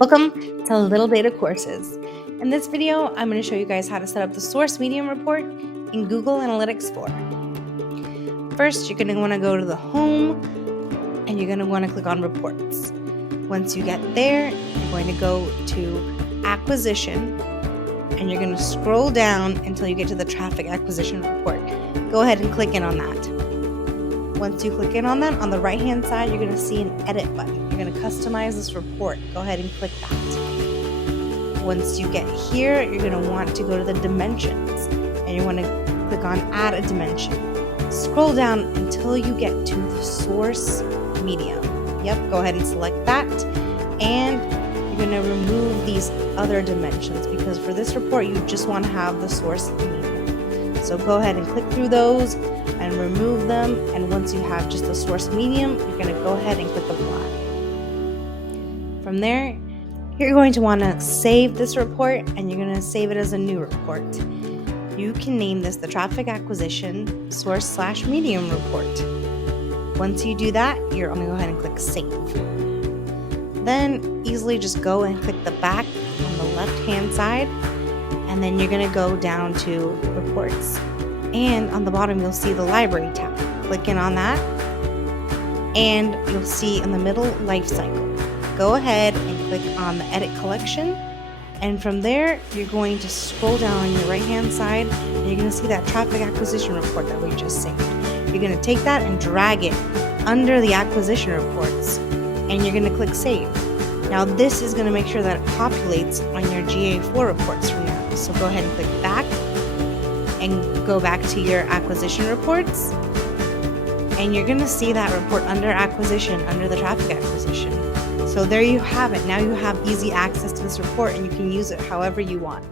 Welcome to Little Data Courses. In this video, I'm going to show you guys how to set up the SourceMedium report in Google Analytics 4. First, you're going to want to go to the home and you're going to want to click on reports. Once you get there, you're going to go to acquisition and you're going to scroll down until you get to the traffic acquisition report. Go ahead and click in on that. Once you click in on that, on the right hand side, you're going to see an edit button. You're going to customize this report. Go ahead and click that. Once you get here, you're going to want to go to the dimensions and you want to click on add a dimension. Scroll down until you get to the source medium. Yep, go ahead and select that. And you're going to remove these other dimensions because for this report, you just want to have the source medium. So go ahead and click through those and remove them, and once you have just the source medium, you're going to go ahead and click apply. From there, you're going to want to save this report and you're going to save it as a new report. You can name this the traffic acquisition source/medium report. Once you do that, you're going to go ahead and click save. Then easily just go and click the back on the left hand side, and then you're going to go down to reports. And on the bottom, you'll see the library tab. Click in on that, and you'll see in the middle, life cycle. Go ahead and click on the edit collection, and from there, you're going to scroll down on your right-hand side, and you're going to see that traffic acquisition report that we just saved. You're going to take that and drag it under the acquisition reports, and you're going to click save. Now, this is going to make sure that it populates on your GA4 reports from now. So go ahead and click back, and go back to your acquisition reports, and you're going to see that report under acquisition, under the traffic acquisition. So there you have it. Now you have easy access to this report and you can use it however you want.